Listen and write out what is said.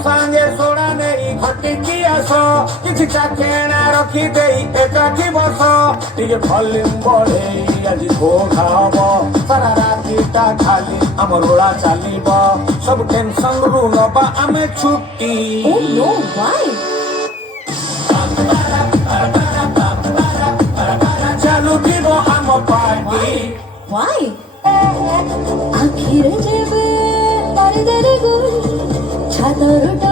ସାଙ୍ଗେ ସୋଡ଼ା ନେଇ ଘଟିକି ଆସ କିଛି ଚାଖେଣା ରଖି ଦେଇ ଏକାଠି ବସ ଟିକେ ଭଲ୍ୟୁମ୍ ବଢେଇ ଆଜି ଘୋଘା ହବ ସାରା ରାତିଟା ଖାଲି ଆମ ରୋଳା ଚାଲିବ ସବୁ ଟେନସନରୁ ନବା ଆମେ ଛୁଟି ଚାଲୁଥିବ ଆମ ପାର୍ଟି आखिर जेबे परदर गुल छातर